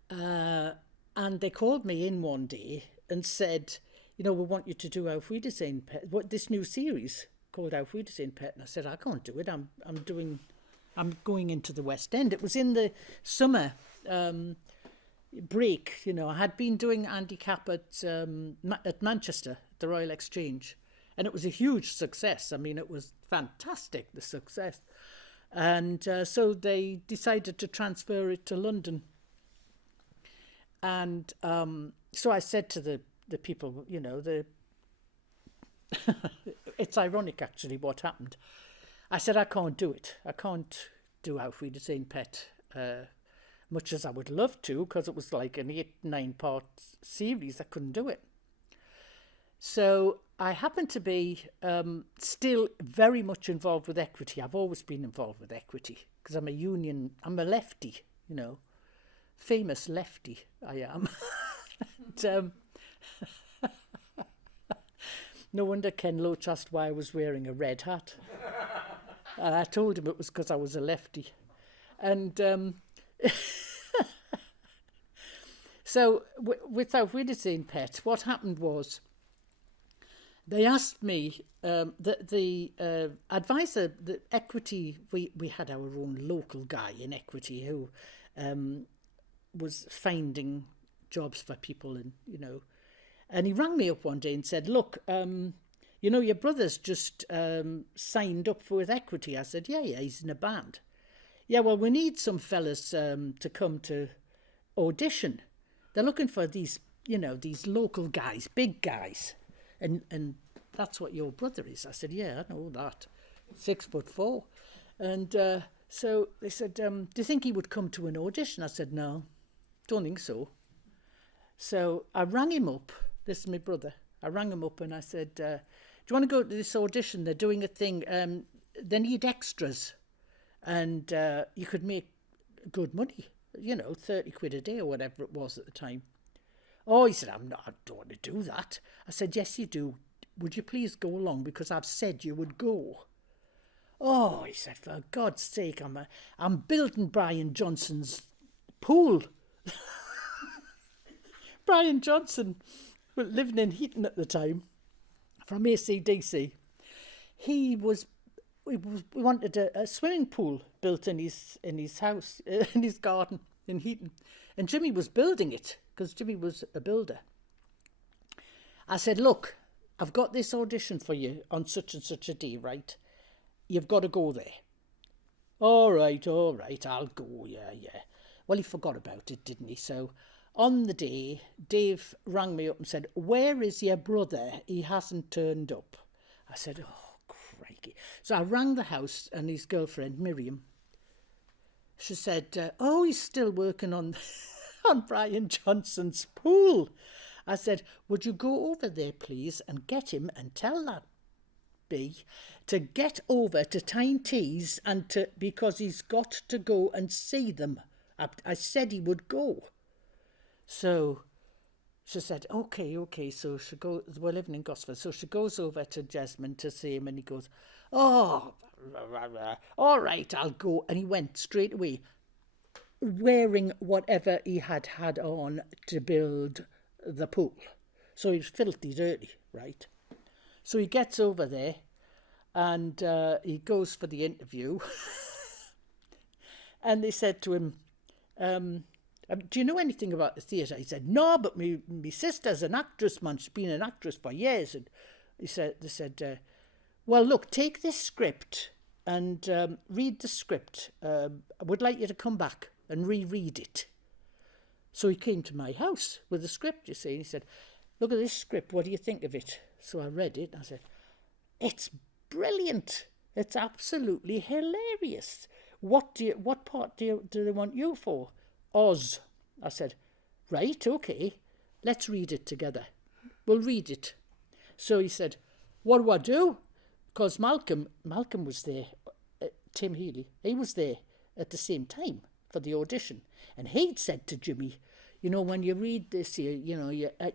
And they called me in one day and said, we want you to do Auf Wiedersehen Pet, this new series called Auf Wiedersehen Pet. And I said, I can't do it. I'm going into the West End. It was in the summer break. I had been doing handicap at Manchester, at the Royal Exchange. And it was a huge success. It was fantastic, the success. And so they decided to transfer it to London. And so I said to the people, it's ironic actually what happened. I said, I can't do it. I can't do Auf Wiedersehen Pet, much as I would love to, because it was like an 8-9 part series. I couldn't do it. So I happen to be still very much involved with equity. I've always been involved with equity because I'm a lefty, famous lefty I am. And, no wonder Ken Loach asked why I was wearing a red hat. And I told him it was because I was a lefty. And so with Auf Wiedersehen Pet, what happened was, they asked me, the advisor, the equity, we had our own local guy in equity who was finding jobs for people and he rang me up one day and said, look, your brother's just signed up with equity. I said, yeah, he's in a band. Yeah, well, we need some fellas to come to audition. They're looking for these, these local guys, big guys. And that's what your brother is. I said, yeah, I know that. 6'4". And so they said, do you think he would come to an audition? I said, no, don't think so. So I rang him up. This is my brother. I rang him up and I said, do you want to go to this audition? They're doing a thing. They need extras. And you could make good money, 30 quid a day or whatever it was at the time. Oh, he said, I don't want to do that. I said, yes, you do. Would you please go along because I've said you would go? Oh, he said, for God's sake, I'm building Brian Johnson's pool. Brian Johnson was living in Heaton at the time from AC/DC. We wanted a swimming pool built in his house, in his garden in Heaton. And Jimmy was building it because Jimmy was a builder. I said, look, I've got this audition for you on such and such a day, right? You've got to go there. All right, I'll go, yeah. Well, he forgot about it, didn't he? So on the day, Dave rang me up and said, where is your brother? He hasn't turned up. I said, oh, crikey. So I rang the house and his girlfriend, Miriam. She said, oh, he's still working on Brian Johnson's pool. I said, would you go over there, please, and get him and tell that B to get over to Tyne Tees because he's got to go and see them. I said he would go. So she said, okay. So we're living in Gosford. So she goes over to Jesmond to see him and he goes, oh, all right, I'll go. And he went straight away, wearing whatever he had on to build the pool. So he was filthy dirty, right? So he gets over there and he goes for the interview. And they said to him, do you know anything about the theatre? He said, no, but my sister's an actress, man. She's been an actress for years. And they said, well, look, take this script and read the script. I would like you to come back and reread it. So he came to my house with the script, you see. And he said, look at this script. What do you think of it? So I read it and I said, it's brilliant. It's absolutely hilarious. What part do they want you for? Oz. I said, right, okay. Let's read it together. We'll read it. So he said, what do I do? Because Malcolm was there, Tim Healy, he was there at the same time for the audition. And he'd said to Jimmy, when you read this here,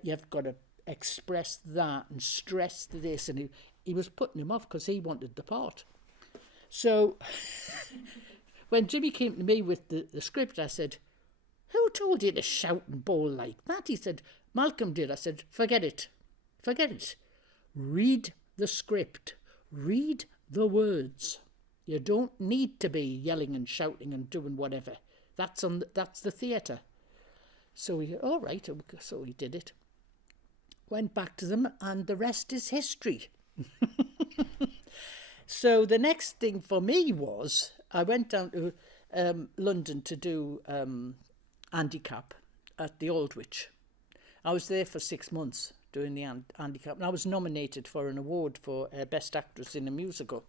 you've got to express that and stress this. And he was putting him off because he wanted the part. So when Jimmy came to me with the script, I said, who told you to shout and bawl like that? He said, Malcolm did. I said, forget it. Read the script. Read the words. You don't need to be yelling and shouting and doing whatever. That's the theatre. So all right, so he did it. Went back to them, and the rest is history. So the next thing for me was I went down to London to do handicap at the Aldwych. I was there for 6 months doing the handicap, and I was nominated for an award for Best Actress in a Musical.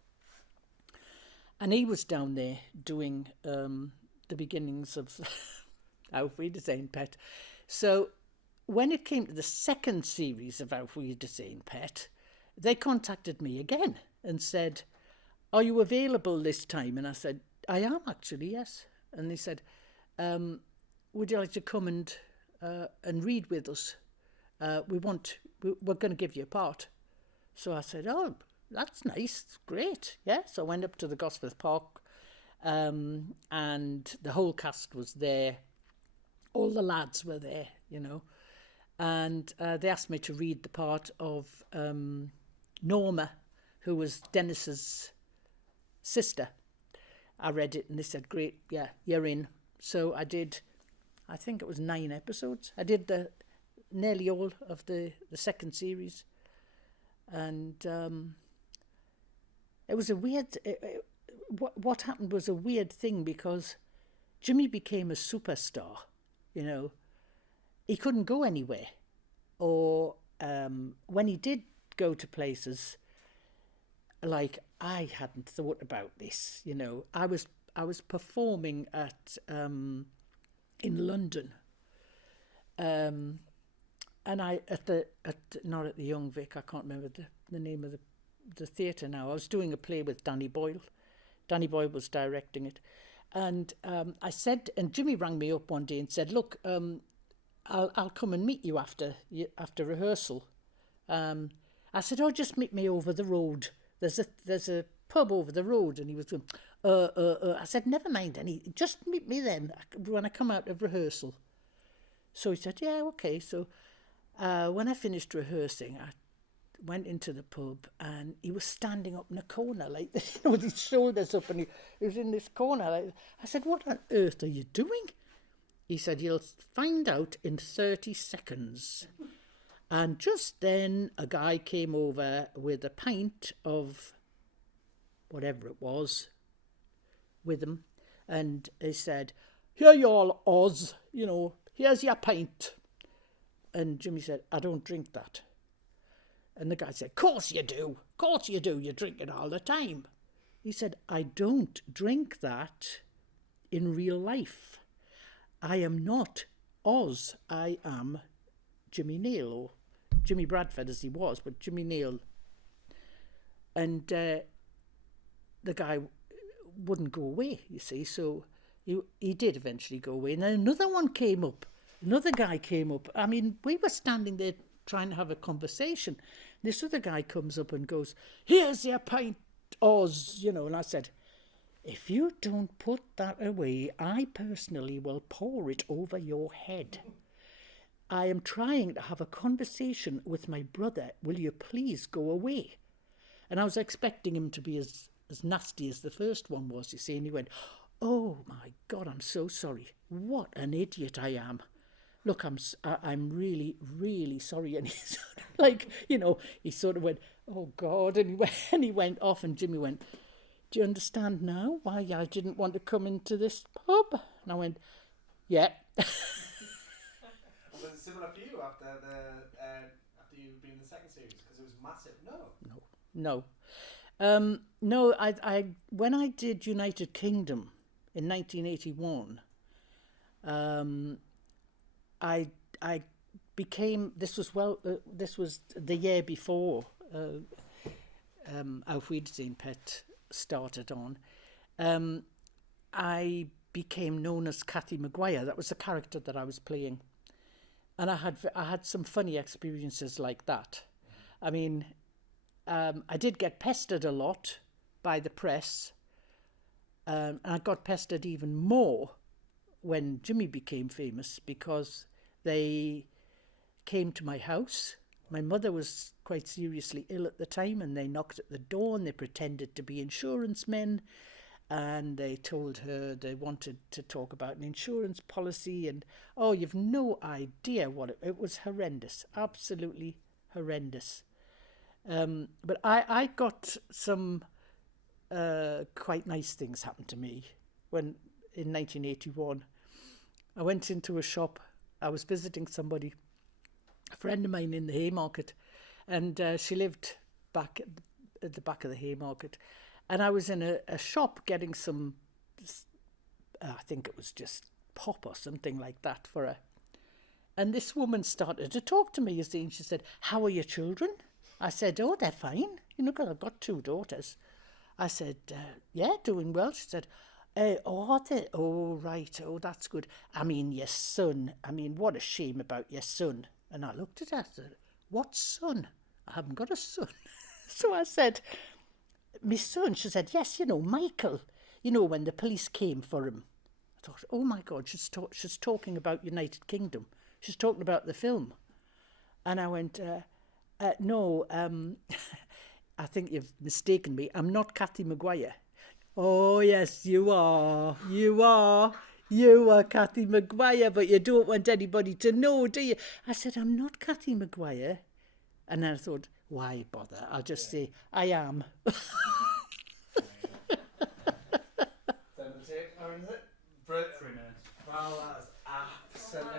And he was down there doing the beginnings of Auf Wiedersehen, Pet. So when it came to the second series of Auf Wiedersehen, Pet, they contacted me again and said, are you available this time? And I said, I am actually, yes. And they said, would you like to come and read with us? We're going to give you a part. So I said, oh, that's nice, great, yeah. So I went up to the Gosforth Park, and the whole cast was there. All the lads were there, and they asked me to read the part of Norma, who was Dennis's sister. I read it and they said, great, yeah, you're in. So I did, I think it was 9 episodes. I did nearly all of the second series. And it was a weird, what happened was a weird thing because Jimmy became a superstar. you know. He couldn't go anywhere. Or when he did go to places, like, I hadn't thought about this, you know. I was performing at in London, and I not at the Young Vic, I can't remember the name of the theatre now. I was doing a play with Danny Boyle. Danny Boyle was directing it, and I said, and Jimmy rang me up one day and said, "Look, I'll come and meet you after rehearsal." I said, "Oh, just meet me over the road. There's a pub over the road." And he was going, I said, "Never mind, just meet me then when I come out of rehearsal." So he said, "Yeah, okay." So when I finished rehearsing, I went into the pub, and he was standing up in a corner like this, you know, with his shoulders up, and he was in this corner. I said, "What on earth are you doing?" He said, "You'll find out in 30 seconds. And just then a guy came over with a pint of whatever it was with him, and he said, 'Here you all, Oz, you know, here's your pint.' And Jimmy said, 'I don't drink that.' And the guy said, 'Course you do. Course you do. You drink it all the time.' He said, 'I don't drink that in real life. I am not Oz. I am Jimmy Neal, or Jimmy Bradford as he was, but Jimmy Neal.' And the guy wouldn't go away, you see, so he did eventually go away. And then another one came up. Another guy came up. I mean, we were standing there trying to have a conversation. This other guy comes up and goes, 'Here's your pint, Oz,' you know. And I said, 'If you don't put that away, I personally will pour it over your head. I am trying to have a conversation with my brother. Will you please go away?' And I was expecting him to be as nasty as the first one was, you see. And he went, 'Oh my God, I'm so sorry. What an idiot I am. Look, I'm really, really sorry.' And he's like, you know, he sort of went, 'Oh God,' and he went off. And Jimmy went, 'Do you understand now why I didn't want to come into this pub?' And I went, 'Yeah.' Was it similar for you after you'd been in the second series? Because it was massive. No. No, I when I did United Kingdom in 1981, I became, this was the year before Auf Wiedersehen Pet started on. I became known as Kathy Maguire. That was the character that I was playing, and I had some funny experiences like that. I mean, I did get pestered a lot by the press, and I got pestered even more when Jimmy became famous, because they came to my house. My mother was quite seriously ill at the time, and they knocked at the door and they pretended to be insurance men, and they told her they wanted to talk about an insurance policy, and oh, you've no idea what it was. Horrendous, absolutely horrendous. But I got some quite nice things happen to me when in 1981. I went into a shop. I was visiting somebody, a friend of mine in the Haymarket, and she lived back at the back of the Haymarket. And I was in a shop getting some, I think it was just pop or something like that for her. And this woman started to talk to me, you see, and she said, "How are your children?" I said, "Oh, they're fine, you know, because I've got 2 daughters." I said, "Yeah, doing well." She said, "Oh, are they? Oh, right. Oh, that's good. I mean, your son. I mean, what a shame about your son." And I looked at her and said, "What son? I haven't got a son." So I said, "My son." She said, "Yes, you know, Michael. You know, when the police came for him." I thought, oh my God, she's talking about United Kingdom. She's talking about the film. And I went, "No, I think you've mistaken me. I'm not Kathy Maguire." "Oh, yes, you are. You are. You are Kathy Maguire, but you don't want anybody to know, do you?" I said, "I'm not Kathy Maguire." And then I thought, why bother? I'll just say, "I am." Or is it? 3 minutes. Well, that is absolutely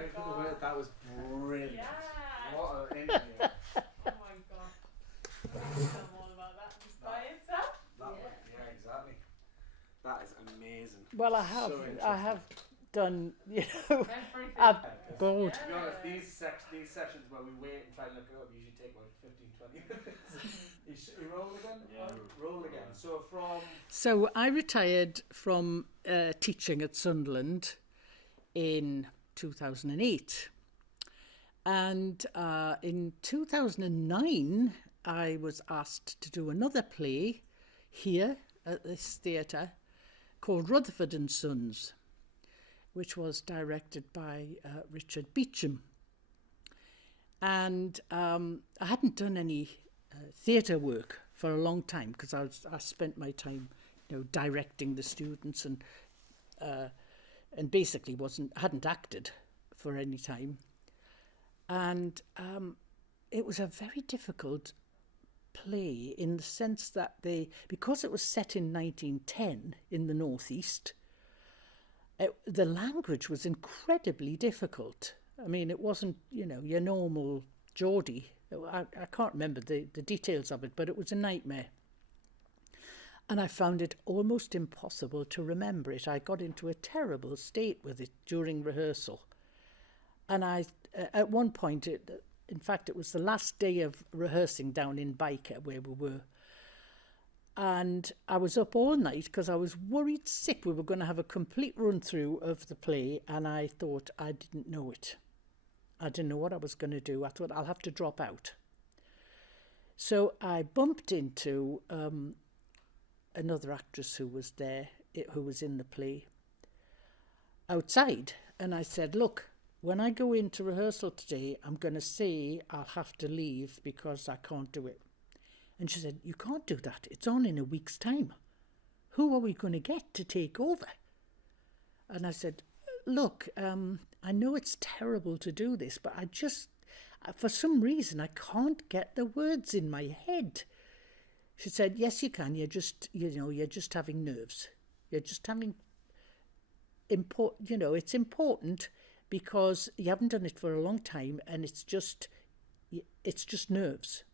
That is amazing. Well, I have, So I have done, you know, Everything. I've Yeah, 'cause bored. to be honest, these sessions where we wait and try and look it up usually take about 15-20 minutes. You roll again? Yeah. Roll again. So from... So I retired from teaching at Sunderland in 2008. And in 2009, I was asked to do another play here at this theatre called Rutherford and Sons, which was directed by Richard Beecham. And I hadn't done any theatre work for a long time because I spent my time, directing the students and basically hadn't acted for any time. And it was a very difficult play in the sense that because it was set in 1910 in the Northeast, the language was incredibly difficult. I mean, it wasn't, your normal Geordie. I can't remember the details of it, but it was a nightmare. And I found it almost impossible to remember it. I got into a terrible state with it during rehearsal. And at one point, in fact, it was the last day of rehearsing down in Byker where we were. And I was up all night because I was worried sick we were going to have a complete run through of the play, and I thought I didn't know it. I didn't know what I was going to do. I thought I'll have to drop out. So I bumped into another actress who was there, who was in the play, outside. And I said, look, when I go into rehearsal today, I'm going to say I'll have to leave because I can't do it. And she said, you can't do that. It's on in a week's time. Who are we going to get to take over? And I said, look, I know it's terrible to do this, but for some reason, I can't get the words in my head. She said, yes, you can. You're just having nerves. You're just having it's important because you haven't done it for a long time and it's just nerves.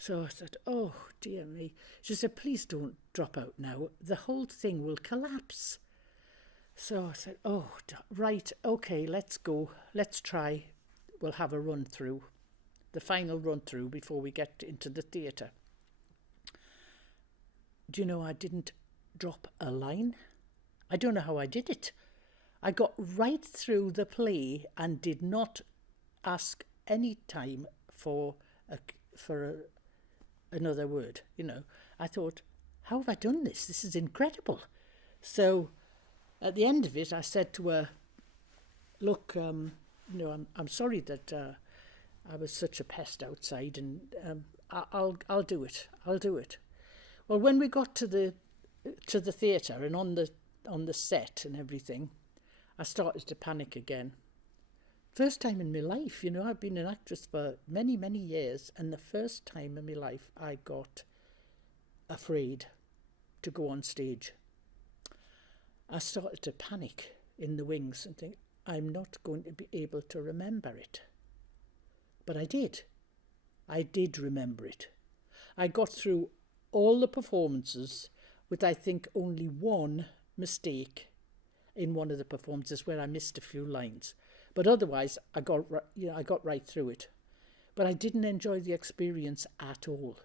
So I said, oh, dear me. She said, please don't drop out now. The whole thing will collapse. So I said, oh, right, okay, let's go. Let's try. We'll have a run through, the final run through before we get into the theatre. Do you know I didn't drop a line? I don't know how I did it. I got right through the play and did not ask any time for another word. I thought, how have I done this? This is incredible. So at the end of it, I said to her, look, I'm sorry that I was such a pest outside, and I'll do it. I'll do it. Well, when we got to the theatre and on the set and everything, I started to panic again. First time in my life, I've been an actress for many, many years, and the first time in my life I got afraid to go on stage. I started to panic in the wings and think, I'm not going to be able to remember it. But I did. I did remember it. I got through all the performances with, I think, only one mistake in one of the performances where I missed a few lines. But otherwise, I got right through it. But I didn't enjoy the experience at all.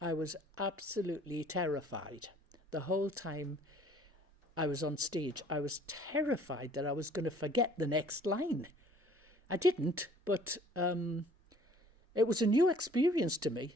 I was absolutely terrified. The whole time I was on stage, I was terrified that I was going to forget the next line. I didn't, but it was a new experience to me.